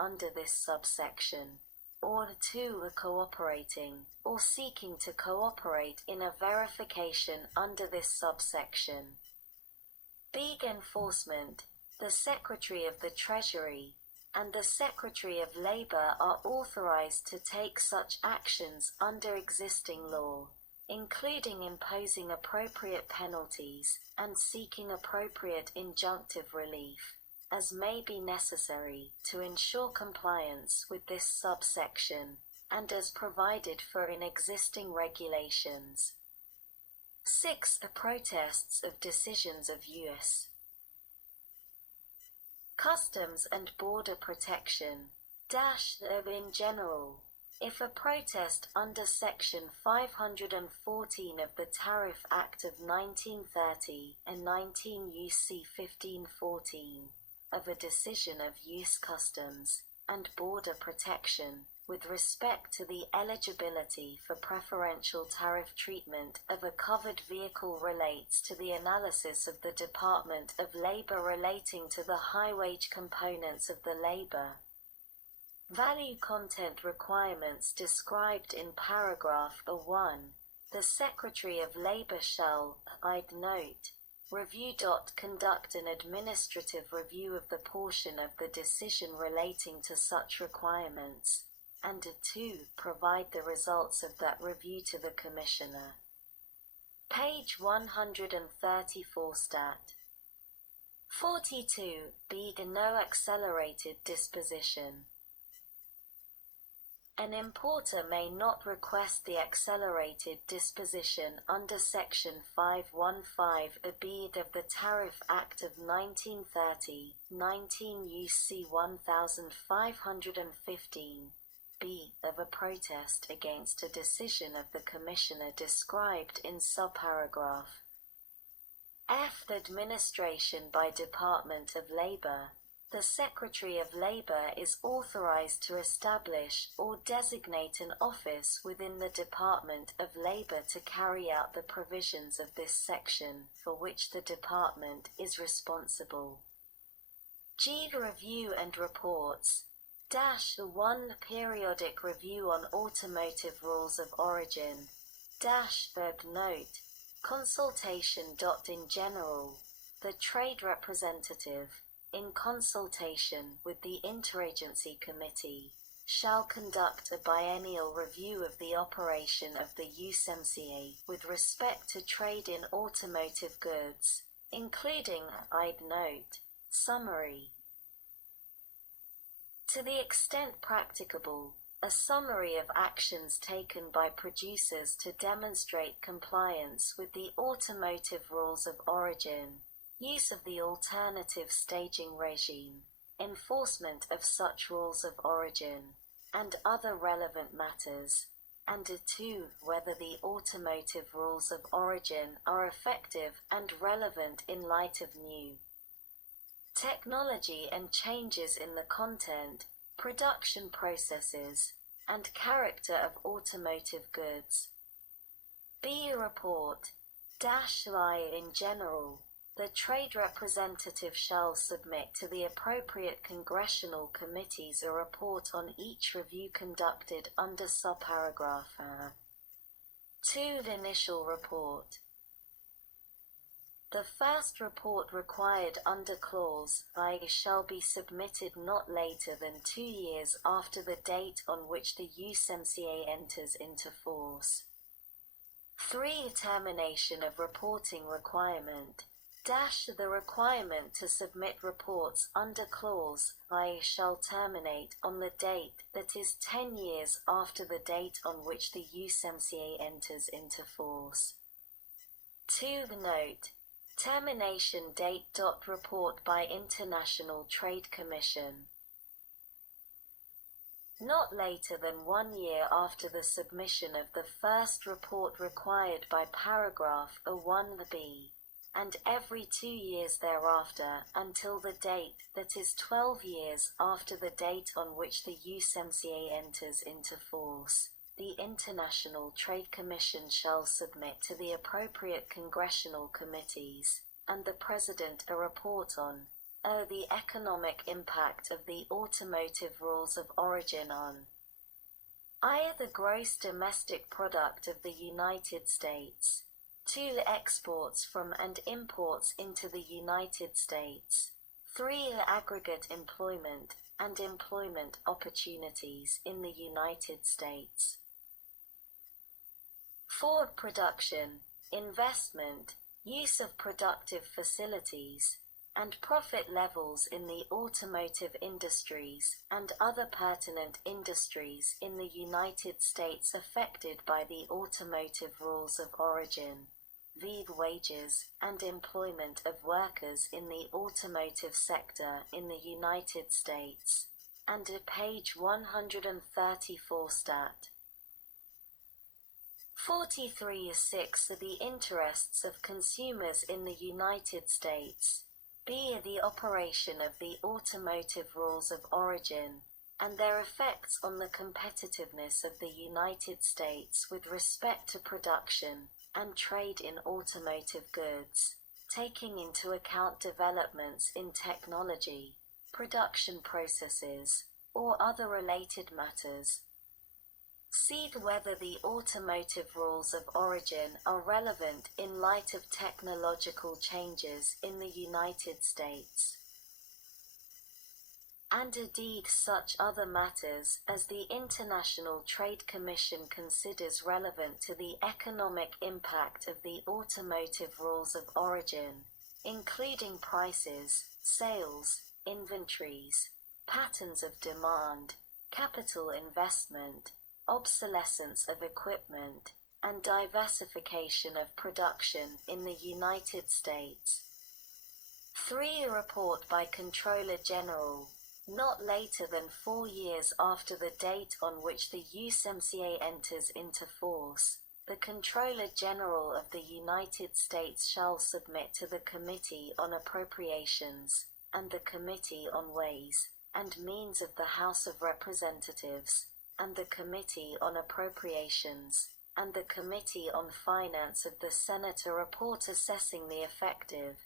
under this subsection, or 2 are cooperating, or seeking to cooperate in a verification under this subsection. B. Enforcement. The Secretary of the Treasury and the Secretary of Labor are authorized to take such actions under existing law, including imposing appropriate penalties and seeking appropriate injunctive relief, as may be necessary to ensure compliance with this subsection, and as provided for in existing regulations. 6. Protests of decisions of U.S. Customs and Border Protection in general. If a protest under Section 514 of the Tariff Act of 1930 and 19 U.C. 1514 of a decision of U.S. Customs and Border Protection with respect to the eligibility for preferential tariff treatment of a covered vehicle relates to the analysis of the Department of Labor relating to the high-wage components of the labor value content requirements described in paragraph 1, the Secretary of Labor shall, I'd note, conduct an administrative review of the portion of the decision relating to such requirements, and 2. Provide the results of that review to the Commissioner. Page 134 Stat. 42. B. No accelerated disposition. An importer may not request the accelerated disposition under Section 515b of the Tariff Act of 1930, 19 U.C. 1515, b. of a protest against a decision of the Commissioner described in subparagraph F. The administration by Department of Labor. The Secretary of Labor is authorized to establish or designate an office within the Department of Labor to carry out the provisions of this section, for which the Department is responsible. G. Review and reports. 1. Periodic review on automotive rules of origin. Verb note. Consultation. In general, the trade representative, in consultation with the Interagency Committee, shall conduct a biennial review of the operation of the USMCA with respect to trade in automotive goods, including, I'd note, summary. To the extent practicable, a summary of actions taken by producers to demonstrate compliance with the automotive rules of origin, use of the alternative staging regime, enforcement of such rules of origin, and other relevant matters, and 2. Whether the automotive rules of origin are effective and relevant in light of new technology and changes in the content, production processes, and character of automotive goods. B. Report. In general, the trade representative shall submit to the appropriate congressional committees a report on each review conducted under subparagraph 2. Initial report. The first report required under clause I shall be submitted not later than 2 years after the date on which the USMCA enters into force. 3. Termination of reporting requirement. The requirement to submit reports under clause I shall terminate on the date that is 10 years after the date on which the USMCA enters into force. 2. Note. Termination date. Report by International Trade Commission. Not later than 1 year after the submission of the first report required by paragraph 1b, and every 2 years thereafter until the date that is 12 years after the date on which the USMCA enters into force. The International Trade Commission shall submit to the appropriate congressional committees, and the President a report on The economic impact of the automotive rules of origin on I. The gross domestic product of the United States. 2. Exports from and imports into the United States. 3. Aggregate employment and employment opportunities in the United States. 4. Production, investment, use of productive facilities, and profit levels in the automotive industries and other pertinent industries in the United States affected by the automotive rules of origin. V. Wages and employment of workers in the automotive sector in the United States. And page 134 stat. 43.6 are the interests of consumers in the United States. B. The operation of the automotive rules of origin, and their effects on the competitiveness of the United States with respect to production and trade in automotive goods, taking into account developments in technology, production processes, or other related matters. See whether the automotive rules of origin are relevant in light of technological changes in the United States. And indeed such other matters as the International Trade Commission considers relevant to the economic impact of the automotive rules of origin, including prices, sales, inventories, patterns of demand, capital investment, obsolescence of equipment, and diversification of production in the United States. 3. A report by Comptroller General, not later than 4 years after the date on which the USMCA enters into force, the Comptroller General of the United States shall submit to the Committee on Appropriations and the Committee on Ways and Means of the House of Representatives and the Committee on Appropriations and the Committee on Finance of the Senate a report assessing the effectiveness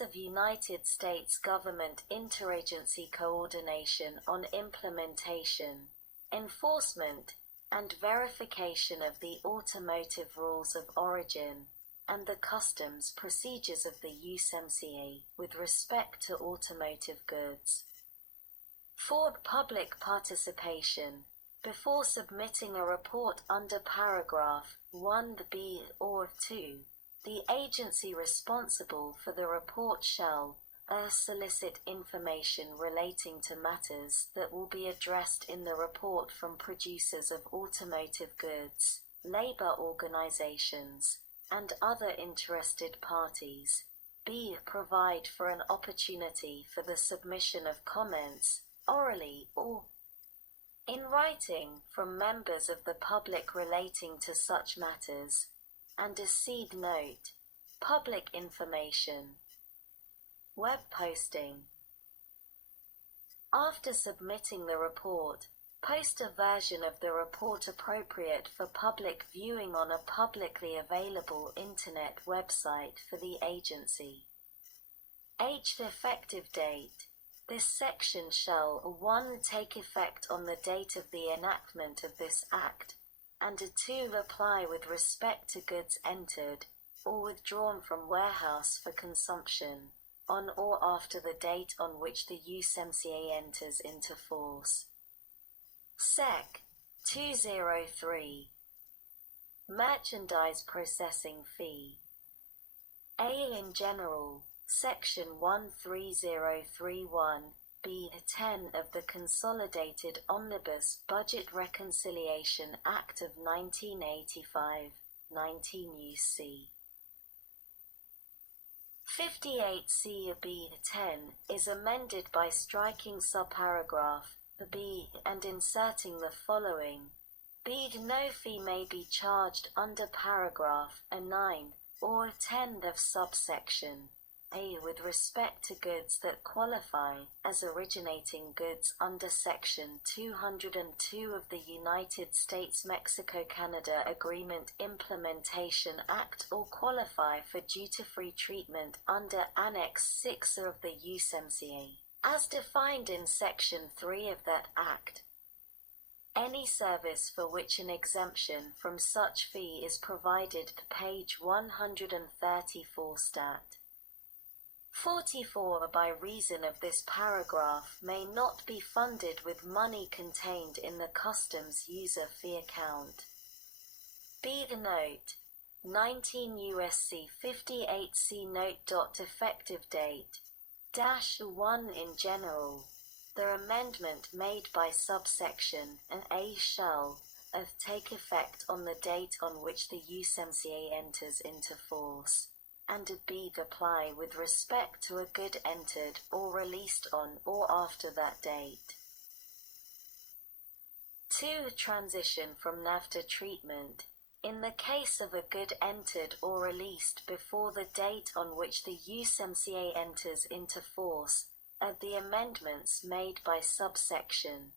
of United States government interagency coordination on implementation, enforcement, and verification of the automotive rules of origin and the customs procedures of the USMCA with respect to automotive goods. 4. Public participation. Before submitting a report under paragraph 1b or 2, the agency responsible for the report shall solicit information relating to matters that will be addressed in the report from producers of automotive goods, labor organizations, and other interested parties. B. Provide for an opportunity for the submission of comments, orally or in writing, from members of the public relating to such matters. And a seed note, public information, web posting. After submitting the report, post a version of the report appropriate for public viewing on a publicly available Internet website for the agency. H. The effective date. This section shall 1. Take effect on the date of the enactment of this Act, and 2. Apply with respect to goods entered or withdrawn from warehouse for consumption on or after the date on which the USMCA enters into force. Sec. 203. Merchandise processing fee. A. In general, Section 13031. B-10 of the Consolidated Omnibus Budget Reconciliation Act of 1985, 19 U.C. 58C of B-10 is amended by striking subparagraph B and inserting the following. B. No fee may be charged under paragraph 9 or 10 of subsection A. With respect to goods that qualify as originating goods under Section 202 of the United States-Mexico-Canada Agreement Implementation Act or qualify for duty-free treatment under Annex 6 of the USMCA, as defined in Section 3 of that Act. Any service for which an exemption from such fee is provided, page 134 stat. 44. By reason of this paragraph may not be funded with money contained in the customs user fee account. B. The note 19 U.S.C. 58C note. Effective date -1 in general. The amendment made by subsection and A shall take effect on the date on which the USMCA enters into force, and B apply with respect to a good entered or released on or after that date. 2. Transition from Nafta treatment. In the case of a good entered or released before the date on which the USMCA enters into force, the amendments made by subsection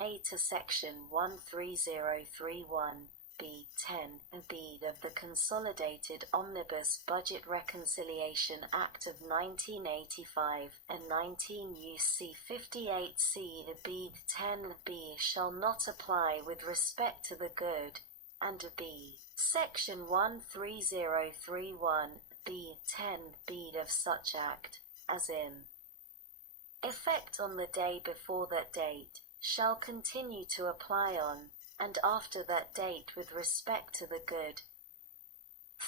A to Section 13031(b)(10) and B of the Consolidated Omnibus Budget Reconciliation Act of 1985 and 19 U.C. 58C(b)(10)(b) shall not apply with respect to the good, and B. Section 13031(b)(10)(b) of such act, as in effect on the day before that date, shall continue to apply on, and after that date with respect to the good.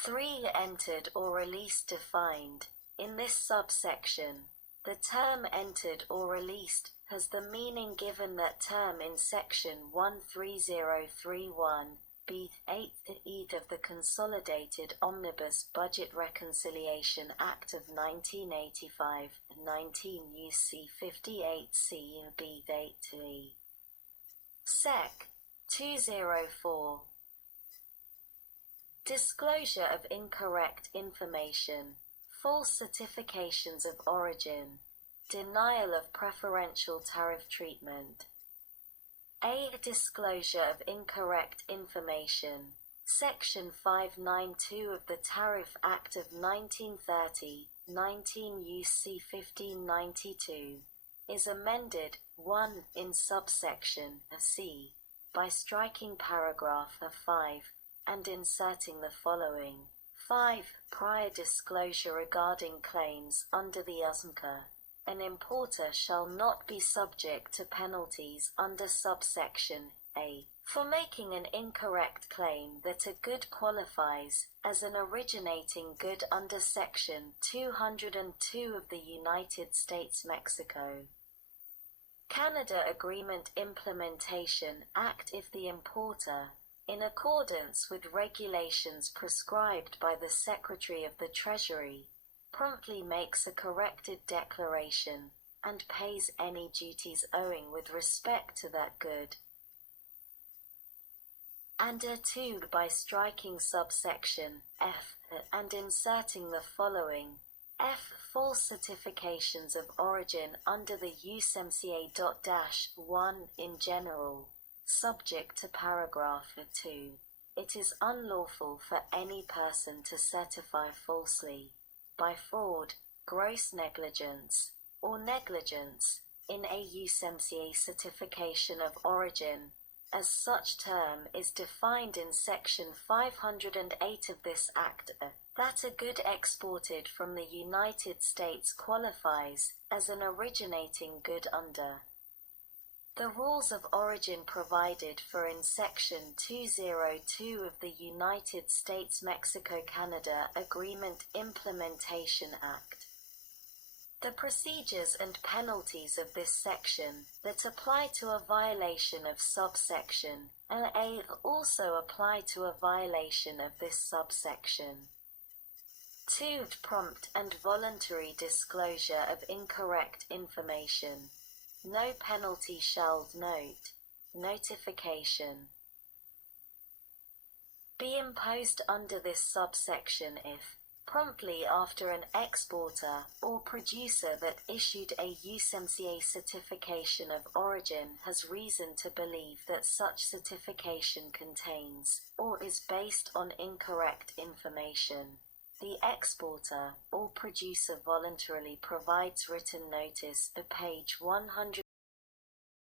3. Entered or released defined. In this subsection, the term entered or released has the meaning given that term in Section 13031(b)(8) of the Consolidated Omnibus Budget Reconciliation Act of 1985, 19 U.C. 58C(b)(8). Sec. 204. Disclosure of incorrect information, false certifications of origin, denial of preferential tariff treatment. A. Disclosure of incorrect information. Section 592 of the Tariff Act of 1930, 19 U.C. 1592, is amended, 1. In subsection C, by striking paragraph 5, and inserting the following. 5. Prior disclosure regarding claims under the USMCA. An importer shall not be subject to penalties under subsection A for making an incorrect claim that a good qualifies as an originating good under Section 202 of the United States-Mexico Canada Agreement Implementation Act if the importer, in accordance with regulations prescribed by the Secretary of the Treasury, promptly makes a corrected declaration, and pays any duties owing with respect to that good. And 2. By striking subsection F and inserting the following. F. False certifications of origin under the USMCA.-1 in general, subject to paragraph 2. It is unlawful for any person to certify falsely, by fraud, gross negligence, or negligence, in a USMCA certification of origin, as such term is defined in Section 508 of this Act, that a good exported from the United States qualifies as an originating good under the rules of origin provided for in Section 202 of the United States-Mexico-Canada Agreement Implementation Act. The procedures and penalties of this section that apply to a violation of subsection A also apply to a violation of this subsection. 2. Prompt and voluntary disclosure of incorrect information. No penalty shall notification be imposed under this subsection if, promptly after an exporter or producer that issued a USMCA certification of origin has reason to believe that such certification contains or is based on incorrect information. The exporter or producer voluntarily provides written notice at page 100.